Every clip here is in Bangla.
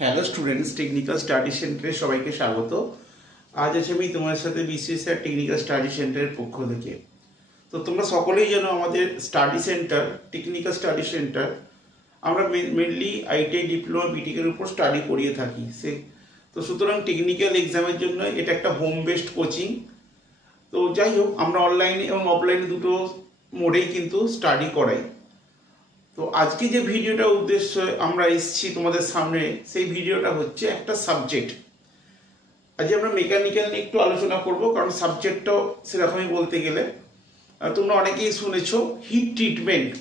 হ্যালো স্টুডেন্টস, টেকনিক্যাল স্টাডি সেন্টারে সবাইকে স্বাগত। আজ আছে আমি তোমাদের সাথে বিসিএস টেকনিক্যাল স্টাডি সেন্টারের পক্ষ থেকে। তো তোমরা সকলেই জানো আমাদের study centre, technical study centre, আমরা মেনলি আইটিআই ডিপ্লোমা বিটেকের উপর স্টাডি করিয়ে থাকি। তো সুতরাং টেকনিক্যাল এক্সামের জন্য এটা একটা হোম বেসড কোচিং। তো যাই হোক, আমরা অনলাইনে এবং অফলাইনে দুটো মোডেই কিন্তু স্টাডি করাই। তো আজকে যে ভিডিওটা উদ্দেশ্য আমরা এসেছি তোমাদের সামনে, সেই ভিডিওটা হচ্ছে একটা সাবজেক্ট। আজকে আমরা মেকানিক্যাল নিয়ে একটু আলোচনা করব, কারণ সাবজেক্টটাও সেরকমই বলতে গেলে। তোমরা অনেকেই শুনেছো হিট ট্রিটমেন্ট।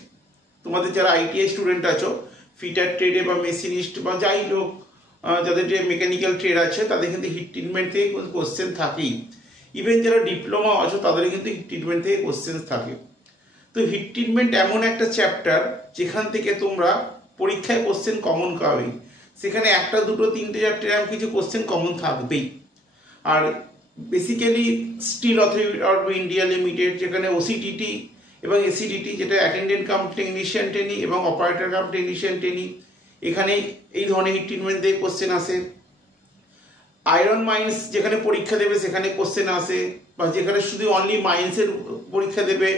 তোমাদের যারা আইটিআই স্টুডেন্ট আছো, ফিটার ট্রেডে বা মেশিনিস্ট বা যাই হোক, যাদের যে মেকানিক্যাল ট্রেড আছে তাদের কিন্তু হিট ট্রিটমেন্ট থেকে কোশ্চেন থাকেই। ইভেন যারা ডিপ্লোমা আছো তাদের কিন্তু হিট ট্রিটমেন্ট থেকে কোশ্চেন থাকে। তো হিট ট্রিটমেন্ট এমন একটা চ্যাপ্টার যেখান থেকে তোমরা পরীক্ষায় কোশ্চেন কমন পাবেই। সেখানে একটা দুটো তিনটে চারটে এরকম কিছু কোশ্চেন কমন থাকবেই। আর basically steel authority of India limited, যেখানে ওসিটিটি এবং এসিডিটি, যেটা অ্যাটেন্ডেন্ট কাম টেকনিশিয়ান ট্রেনিং এবং অপারেটর কাম টেকনিশিয়ান ট্রেনিং, এখানে এই ধরনের হিট ট্রিটমেন্ট দিয়ে কোশ্চেন আসে। আয়রন মাইন্স যেখানে পরীক্ষা দেবে সেখানে কোশ্চেন আসে, বা যেখানে শুধু অনলি মাইন্সের পরীক্ষা দেবে,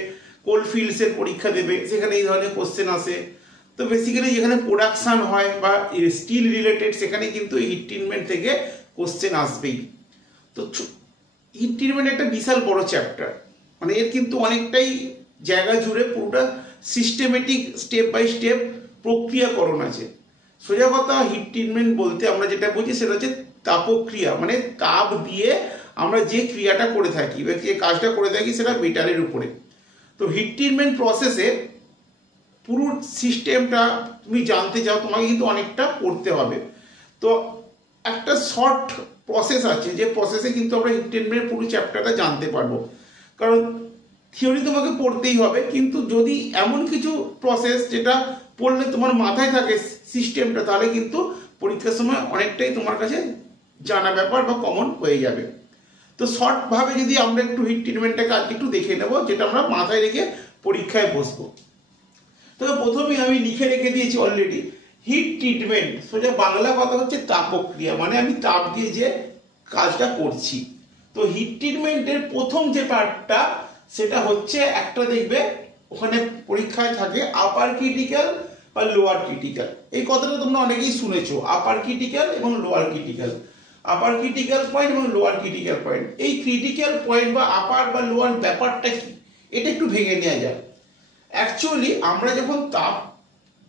কোল ফিল্ডসের পরীক্ষা দেবে, সেখানে এই ধরনের কোশ্চেন আসে। তো বেসিক্যালি যেখানে প্রোডাকশান হয় বা স্টিল রিলেটেড, সেখানে কিন্তু হিট ট্রিটমেন্ট থেকে কোশ্চেন আসবেই। তো হিট ট্রিটমেন্ট একটা বিশাল বড় চ্যাপ্টার, মানে এর কিন্তু অনেকটাই জায়গা জুড়ে পুরোটা সিস্টেমেটিক স্টেপ বাই স্টেপ প্রক্রিয়াকরণ আছে। সোজা কথা, হিট ট্রিটমেন্ট বলতে আমরা যেটা বুঝি সেটা হচ্ছে তাপক্রিয়া, মানে তাপ দিয়ে আমরা যে ক্রিয়াটা করে থাকি বা যে কাজটা করে থাকি সেটা মেটালের উপরে। তো হিট ট্রিটমেন্ট প্রসেসে পুরো সিস্টেমটা তুমি জানতে চাও, তোমাকে কিন্তু অনেকটা পড়তে হবে। তো একটা শর্ট প্রসেস আছে, যে প্রসেসে কিন্তু আমরা হিট ট্রিটমেন্টের পুরো চ্যাপ্টারটা জানতে পারবো। কারণ থিওরি তোমাকে পড়তেই হবে, কিন্তু যদি এমন কিছু প্রসেস যেটা পড়লে তোমার মাথায় থাকে সিস্টেমটা, তাহলে কিন্তু পরীক্ষার সময় অনেকটাই তোমার কাছে জানা ব্যাপার বা কমন হয়ে যাবে। তো শর্টভাবে যদি আমরা একটু হিট ট্রিটমেন্টটাকে আজকে একটু দেখে নেব, যেটা আমরা মাথায় রেখে পরীক্ষায় বসবো। তো প্রথমেই আমি লিখে রেখে দিয়েছি অলরেডি, হিট ট্রিটমেন্ট সোজা বাংলা কথা হচ্ছে তাপক্রিয়া, মানে আমি তাপ দিয়ে যে কাজটা করছি। তো হিট ট্রিটমেন্টের প্রথম যে পার্টটা সেটা হচ্ছে একটা, দেখবে ওখানে পরীক্ষায় থাকে আপার ক্রিটিক্যাল বা লোয়ার ক্রিটিক্যাল। এই কথাটা তোমরা অনেকেই শুনেছো, আপার ক্রিটিক্যাল এবং লোয়ার ক্রিটিক্যাল। আপার ক্রিটিক্যাল পয়েন্ট এবং লোয়ার ক্রিটিক্যাল পয়েন্ট, এই ক্রিটিক্যাল পয়েন্ট বা আপার বা লোয়ার ব্যাপারটা কি, এটা একটু ভেঙে নেওয়া যায়। অ্যাকচুয়ালি আমরা যখন তাপ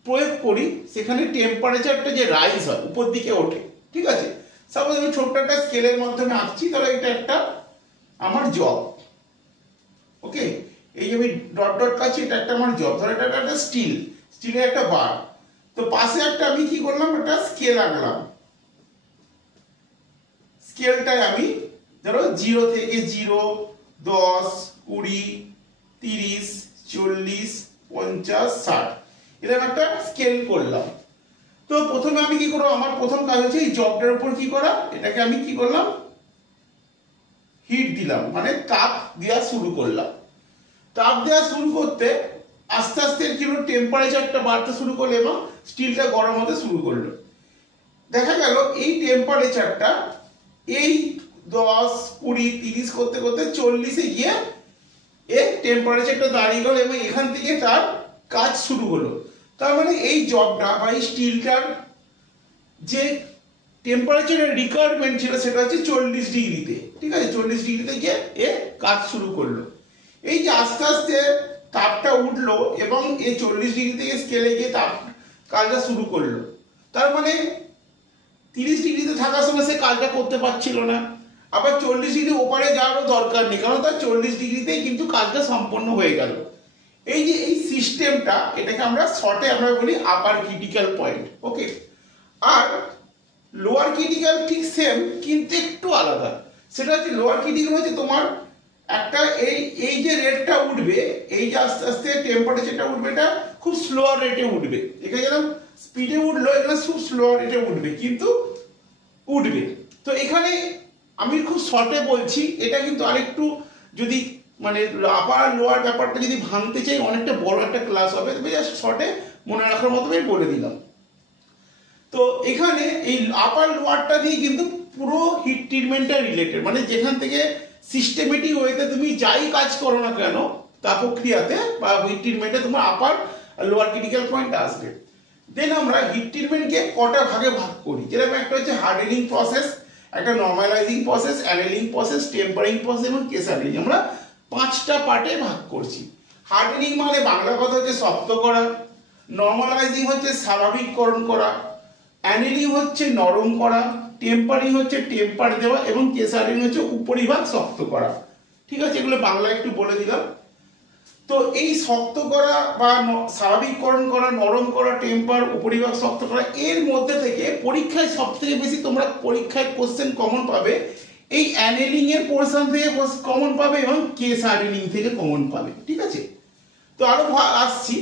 প্রয়োগ করি সেখানে টেম্পারেচারটা যে রাইজ হয়, উপর দিকে ওঠে, ঠিক আছে। সাপোজ আমি ছোট্ট একটা স্কেলের মাধ্যমে আঁকছি, তাহলে এটা একটা আমার জব, ওকে। এই যে আমি ডট ডট কাছি, এটা একটা আমার জব। ধরো এটা একটা স্টিলের একটা বার। তো পাশে একটা আমি কি করলাম, একটা স্কেল আঁকলাম। স্কেলটায় আমি ধরো 0 থেকে 0, 10, 20, 30, 40, 50, 60 এরকম একটা স্কেল করলাম। তো প্রথমে আমি কি করবো, আমার প্রথম কাজ হচ্ছে এই জবটার উপর কি করা, এটাকে আমি কি করলাম, হিট দিলাম, মানে তাপ দেওয়া শুরু করলাম। তাপ দেওয়া শুরু করতে আস্তে আস্তে কি হলো, টেম্পারেচারটা বাড়তে শুরু করলো এবং স্টিলটা গরম হতে শুরু করলো। দেখা গেল এই টেম্পারেচারটা এই 10, 20, 30 করতে করতে 40-এ গিয়ে এর টেম্পারেচারটা দাঁড়িয়ে গেল এবং এখান থেকে তার কাজ শুরু হলো। তার মানে এই জবটা বা এই স্টিলটার যে টেম্পারেচারের রিকোয়ারমেন্ট ছিল সেটা হচ্ছে 40 ডিগ্রিতে, ঠিক আছে। 40 ডিগ্রিতে গিয়ে এ কাজ শুরু করলো। এই যে আস্তে আস্তে তাপটা উঠলো এবং এই 40 ডিগ্রি থেকে স্কেলে গিয়ে তাপ কাজটা শুরু করলো। তার মানে 30 ডিগ্রিতে থাকার সময় সে কাজটা করতে পারছিল না, আবার 40 ডিগ্রি ওপারে যাওয়ারও দরকার নেই, কারণ তার 40 ডিগ্রিতেই কিন্তু কাজটা সম্পন্ন হয়ে গেল। এই যে এই সিস্টেমটা, এটাকে আমরা শর্টে আমরা বলি আপার ক্রিটিক্যাল পয়েন্ট, ওকে। আর লোয়ার ক্রিটিক্যাল ঠিক সেম, কিন্তু একটু আলাদা। সেটা হচ্ছে লোয়ার ক্রিটিক্যাল হচ্ছে তোমার একটা এই যে রেটটা উঠবে, এই যে আস্তে আস্তে টেম্পারেচারটা উঠবে, এটা খুব স্লো রেটে উঠবে। এখানে যেরকম স্পিডে উঠলো, এখানে খুব স্লো রেটে উঠবে, কিন্তু উঠবে। তো এখানে আমি খুব শর্টে বলছি, এটা কিন্তু আরেকটু যদি মানে আপার লোয়ার ব্যাপারটা যদি ভাঙতে চাই, অনেকটা বড় একটা ক্লাস হবে, তবে জাস্ট শর্টে মনে রাখার মতো আমি বলে দিলাম। তো এখানে এই আপার লোয়ারটা দিয়ে কিন্তু পুরো হিট ট্রিটমেন্টটা রিলেটেড, মানে যেখান থেকে সিস্টেমেটিক ওয়েতে তুমি যাই কাজ করো না কেন তা প্রক্রিয়াতে বা হিট ট্রিটমেন্টে তোমার আপার আর লোয়ার ক্রিটিক্যাল পয়েন্ট আসবে। দেন আমরা হিট ট্রিটমেন্টকে কটা ভাগে ভাগ করি, যেরকম একটা হচ্ছে হার্ডেনিং প্রসেস, একটা normalising process, annealing process, tempering process এবং কেস হার্ডেনিং। আমরা 5টা পার্টে ভাগ করছি। হার্ডেনিং মানে বাংলা কথা হচ্ছে শক্ত করা, নর্মালাইজিং হচ্ছে স্বাভাবিককরণ করা, অ্যানেলিং হচ্ছে নরম করা, টেম্পারিং হচ্ছে টেম্পার দেওয়া এবং কেস হার্ডেনিং হচ্ছে উপরিভাগ শক্ত করা। ঠিক আছে, এগুলো বাংলা একটু বলে দিলাম। তো এই শক্ত করা বা স্বাভাবিককরণ করা, নরম করা, টেম্পার, উপরিভাগ শক্ত করা, এর মধ্যে থেকে পরীক্ষায় সব থেকে বেশি তোমরা পরীক্ষায় কোশ্চেন কমন পাবে এই অ্যানেলিং এর পোর্শন থেকে কমন পাবে এবং কেস হার্ডেনিং থেকে কমন পাবে। ঠিক আছে, তো আরো আসছি,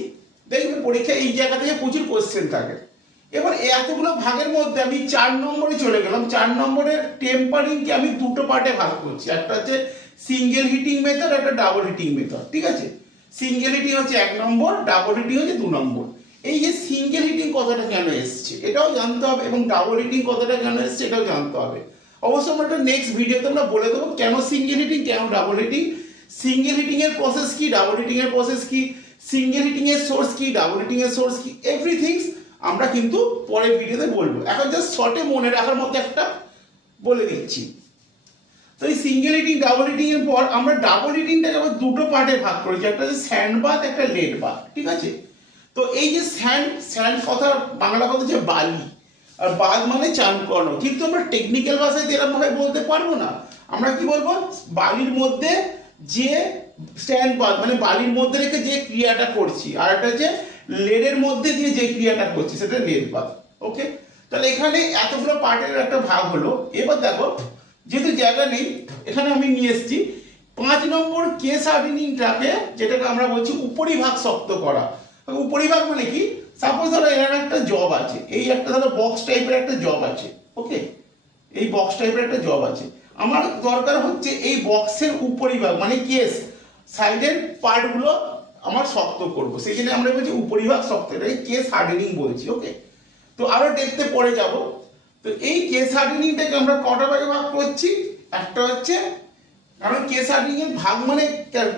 দেখবে পরীক্ষায় এই জায়গা থেকে প্রচুর কোশ্চেন থাকে। এবার এতগুলো ভাগের মধ্যে আমি 4 নম্বরে চলে গেলাম। 4 নম্বরের টেম্পারিংকে আমি দুটো পার্টে ভাগ করছি, একটা হচ্ছে সিঙ্গেল হিটিং মেথড, একটা ডাবল হিটিং মেথড। ঠিক আছে, সিঙ্গেল হিটিং হচ্ছে 1 নম্বর, ডাবল হিটিং হচ্ছে 2 নম্বর। এই যে সিঙ্গেল হিটিং কথাটা কেন এসছে এটাও জানতে হবে এবং ডাবল হিটিং কথাটা কেন এসছে এটাও জানতে হবে। অবশ্যই আমরা একটা নেক্সট ভিডিওতে আমরা বলে দেবো কেন সিঙ্গেল হিটিং, কেন ডাবল হিটিং, সিঙ্গেল হিটিং এর প্রসেস কি, ডাবল হিটিং এর প্রসেস কি, সিঙ্গেল হিটিং এর সোর্স কি, ডাবল হিটিং এর সোর্স কি, এভরিথিংস আমরা কিন্তু পরের ভিডিওতে বলবো। এখন জাস্ট শর্টে মনে রাখার মতো একটা বলে দিচ্ছি। তো এই সিঙ্গেল হিটিং ডাবল হিটিং এর পর আমরা ডাবল হিটিংটাকে আবার দুটো পার্টে ভাগ করেছি, একটা হচ্ছে স্যান্ড বাথ, একটা লেড বাথ। ঠিক আছে, তো এই যে স্যান্ড কথা বাংলা কথা হচ্ছে বালি, আর বাদ মানে চান করানো, কিন্তু আমরা টেকনিক্যাল ভাষায় এরকম ভাবে বলতে পারবো না। আমরা কি বলবো, বালির মধ্যে যে স্যান্ড বাথ মানে বালির মধ্যে রেখে যে ক্রিয়াটা করছি, আর একটা হচ্ছে লেডের মধ্যে দিয়ে যে ক্রিয়াটা করছি সেটা লেড বাথ। ওকে, তাহলে এখানে এতগুলো পার্টের একটা ভাগ হলো। এবার দেখো, যেহেতু জায়গা নেই এখানে আমি নিয়ে এসেছি 5 নম্বর কেস হার্ডেনিংটাকে, যেটাকে আমরা বলছি উপরিভাগ শক্ত করা। উপরিভাগ মানে কি, সাপোজ ধরো এর একটা জব আছে, এই একটা ধরো বক্স টাইপের একটা জব আছে। ওকে, এই বক্স টাইপের একটা জব আছে, আমার দরকার হচ্ছে এই বক্সের উপরিভাগ মানে কেস সাইডের পার্টগুলো আমার শক্ত করব, সেই জন্য আমরা বলছি উপরিভাগ শক্ত, এটাকে কেস হার্ডেনিং বলছি। ওকে, তো আরো দেখতে পরে যাব। তো এই কেস হার্ডেনিংটাকে আমরা কটা ভাগে ভাগ করছি, একটা হচ্ছে কারণ কেস হার্ডেনিং এর ভাগ মানে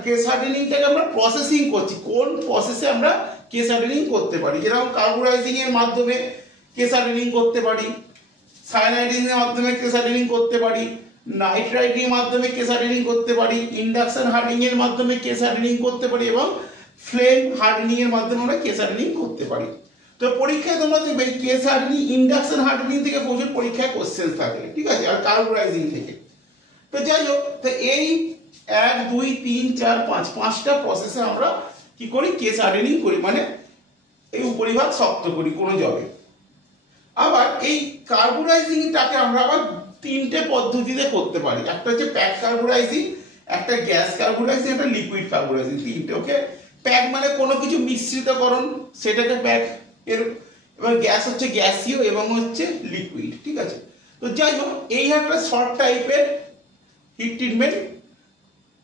কেস হার্ডেনিংটাকে আমরা প্রসেসিং করছি, কোন প্রসেসে আমরা কেস হার্ডেনিং করতে পারি। যেরকম কার্বোরাইজিং এর মাধ্যমে কেস হার্ডেনিং করতে পারি, সায়ানাইডিং এর মাধ্যমে কেস হার্ডেনিং করতে পারি, নাইট্রাইটিং এর মাধ্যমে কেস হার্ডেনিং করতে পারি, ইন্ডাকশন হার্ডেনিং এর মাধ্যমে কেস হার্ডেনিং করতে পারি এবং ফ্লেম হার্ডেনিং এর মাধ্যমে আমরা কেস হার্ডেনিং করতে পারি। তো পরীক্ষায় তোমরা দেখবে কেস হার্ডেনিং, ইন্ডাকশন হার্ডেনিং থেকে প্রচুর পরীক্ষায় কোশ্চেন থাকে। ঠিক আছে, আর কার্বোরাইজিং থেকে। তো যাই হোক, তো এই 1 2 3 4 5 5টা প্রসেসে আমরা কি করি, কেস হার্ডেনিং করি, মানে এই উপরিভাগ শক্ত করি কোনো জবে। আবার এই কার্বোরাইজিংটাকে আমরা আবার 3টে পদ্ধতিতে করতে পারি, একটা হচ্ছে প্যাক কার্বোরাইজিং, একটা গ্যাস কার্বোরাইজিং, একটা লিকুইড কার্বোরাইজিং, 3টে। ওকে, প্যাক মানে কোনো কিছু মিশ্রিতকরণ, সেটাকে প্যাক, এবার গ্যাস হচ্ছে গ্যাসীয় এবং হচ্ছে লিকুইড। ঠিক আছে, তো যাই হোক, এই একটা শর্ট টাইপের হিট ট্রিটমেন্ট,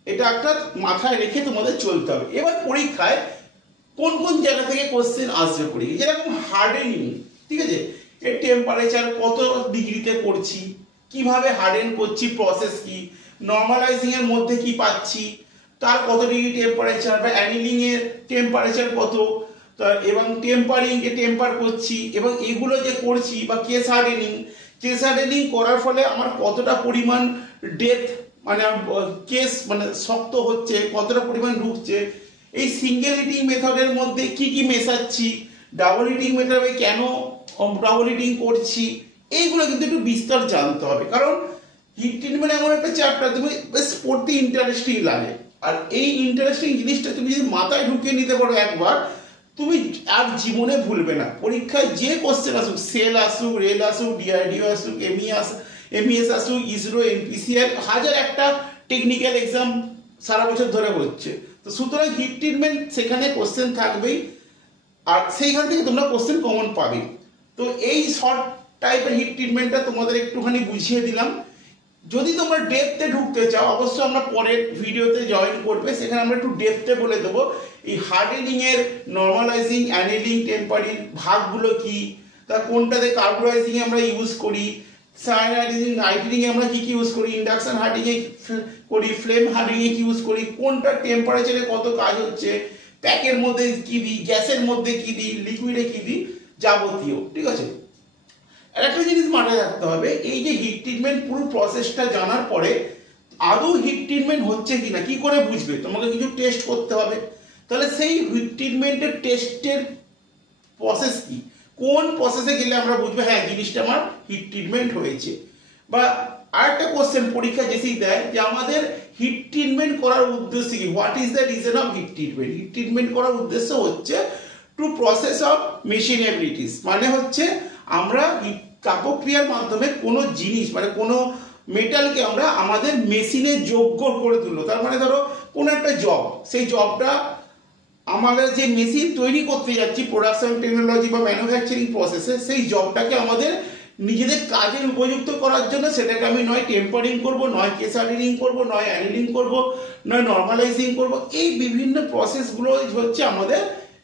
এটা একটা মাথায় রেখে তোমাদের চলতে হবে। এবার পরীক্ষায় কোন কোন জায়গা থেকে কোশ্চেন আসবে পরীক্ষা, যেরকম হার্ডেনিং। ঠিক আছে, এর টেম্পারেচার কত ডিগ্রিতে করছি, কিভাবে হার্ডেন করছি, প্রসেস কি, নর্মালাইজিং এর মধ্যে কি পাচ্ছি, তার কত ডিগ্রি টেম্পারেচার, বা অ্যানিলিং এর টেম্পারেচার কত, এবং টেম্পারিং এ টেম্পার করছি, এবং এগুলো যে করছি, বা কেস হার্ডেনিং করার ফলে আমার কতটা পরিমাণ ডেপথ মানে কেস মানে শক্ত হচ্ছে, কতটা পরিমাণ ঢুকছে, এই সিঙ্গেল হিটিং মেথডের মধ্যে কি কি মেশাচ্ছি, ডাবল হিটিং মেথডে কেন ডাবল হিটিং করছি, এইগুলো কিন্তু একটু বিস্তার জানতে হবে। কারণ হিট ট্রিটমেন্ট এমন একটা চ্যাপ্টার তুমি বেশ পড়তে ইন্টারেস্টিং লাগে, আর এই ইন্টারেস্টিং জিনিসটা তুমি যদি মাথায় ঢুকিয়ে নিতে পারো একবার, তুমি আর জীবনে ভুলবে না। পরীক্ষায় যে কোশ্চেন আসুক, সেল আসুক, রেল আসুক, ডিআরডিও আসুক, এমইএস আসুক, ইসরো, এনপিসিআর, হাজার একটা টেকনিক্যাল এক্সাম সারা বছর ধরে হচ্ছে। তো সুতরাং হিট ট্রিটমেন্ট সেখানে কোশ্চেন থাকবেই, আর সেইখান থেকে তোমরা কোশ্চেন কমন পাবে। তো এই শর্ট টাইপের হিট ট্রিটমেন্টটা তোমাদের একটুখানি বুঝিয়ে দিলাম। যদি তোমরা ডেপথে ঢুকতে চাও, অবশ্যই আমরা পরের ভিডিওতে জয়েন করবে, সেখানে আমরা একটু ডেপথে বলে দেবো এই হার্ডেনিং এর, নর্মালাইজিং, অ্যানেলিং, টেম্পারিং ভাগগুলো কি, তা কোনটাতে কার্বোরাইজিং আমরা ইউজ করি, সায়ানাইজিং নাইট্রিং আমরা কি কি ইউজ করি, ইন্ডাকশন হার্ডিং এ করি, ফ্লেম হার্ডিং এ কি ইউজ করি, কোনটা টেম্পারেচারে কত কাজ হচ্ছে, প্যাকের মধ্যে কি দিই, গ্যাসের মধ্যে কি দিই, লিকুইডে কি দিই, যাবতীয়। ঠিক আছে, আর একটা জিনিস মাথায় রাখতে হবে, এই যে হিট ট্রিটমেন্ট পুরো প্রসেসটা জানার পরে আদৌ হিট ট্রিটমেন্ট হচ্ছে কিনা কি করে বুঝবে, তোমাকে কিছু টেস্ট করতে হবে। তাহলে সেই হিট ট্রিটমেন্টের টেস্টের প্রসেস কি, কোন প্রসেসে গেলে আমরা বুঝবো হ্যাঁ জিনিসটা আমার হিট ট্রিটমেন্ট হয়েছে। বা আরেকটা কোশ্চেন পরীক্ষা যেসি দেয় যে আমাদের হিট ট্রিটমেন্ট করার উদ্দেশ্য কি, what is the reason of heat treatment. Hit treatment করার উদ্দেশ্য হচ্ছে টু প্রসেস অফ মেশিনেবিলিটিস, মানে হচ্ছে আমরা তাপক্রিয়ার মাধ্যমে কোনো জিনিস মানে কোনো মেটালকে আমরা আমাদের মেশিনে যোগ্য করে তুললো। তার মানে ধরো কোনো একটা জব, সেই জবটা আমাদের যে মেশিন তৈরি করতে যাচ্ছি প্রোডাকশন টেকনোলজি বা ম্যানুফ্যাকচারিং প্রসেসে, সেই জবটাকে আমাদের নিজেদের কাজের উপযুক্ত করার জন্য সেটাকে আমি নয় টেম্পারিং করব, নয় কেসারিং করব, নয় অ্যানিলিং করব, নয় নর্মালাইজিং করব। এই বিভিন্ন প্রসেসগুলো হচ্ছে আমাদের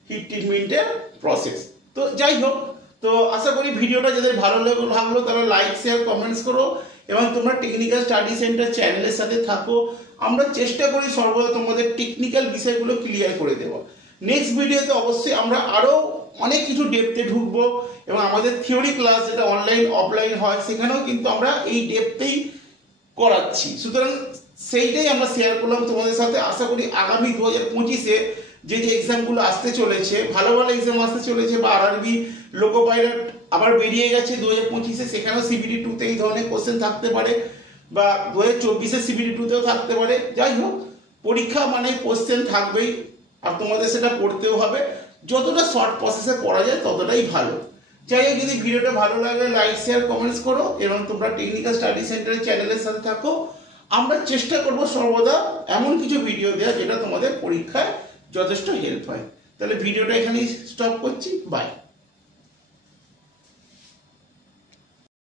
হিট ট্রিটমেন্টের প্রসেস। তো যাই হোক, তো আশা করি ভিডিওটা যাদের ভালো লাগলো তারা লাইক শেয়ার কমেন্টস করো এবং তোমরা টেকনিক্যাল স্টাডি সেন্টার চ্যানেলের সাথে থাকো। আমরা চেষ্টা করি সর্বদা তোমাদের টেকনিক্যাল বিষয়গুলো ক্লিয়ার করে দেবো। নেক্সট ভিডিওতে অবশ্যই আমরা আরও অনেক কিছু ডেপথে ঢুকবো এবং আমাদের থিওরি ক্লাস যেটা অনলাইন অফলাইন হয় সেখানেও কিন্তু আমরা এই ডেপথেই করাচ্ছি। সুতরাং সেইটাই আমরা শেয়ার করলাম তোমাদের সাথে। আশা করি আগামী 2025-এ যে এক্সামগুলো আসতে চলেছে, ভালো ভালো এক্সাম আসতে চলেছে, বা আরআরবি লোকো পাইলট আবার বেরিয়ে গেছে 2025-এ, সেখানেও CBT 2-তে এই ধরনের কোশ্চেন থাকতে পারে, বা 2024-এ CBT 2-তেও থাকতে পারে। যাই হোক, পরীক্ষা মানে কোশ্চেন থাকবেই, আর তোমাদের সেটা পড়তেও হবে। যতটা শর্ট প্রসেসে পড়া যায় ততটাই ভালো। যাই হোক, যদি ভিডিওটা ভালো লাগে লাইক শেয়ার কমেন্টস করো এবং তোমরা টেকনিক্যাল স্টাডি সেন্টারের চ্যানেলের সাথে থাকো। আমরা চেষ্টা করব সর্বদা এমন কিছু ভিডিও দেওয়া যেটা তোমাদের পরীক্ষায় যথেষ্ট হেল্প হয়। তাহলে ভিডিওটা এখানেই স্টপ করছি, বাই।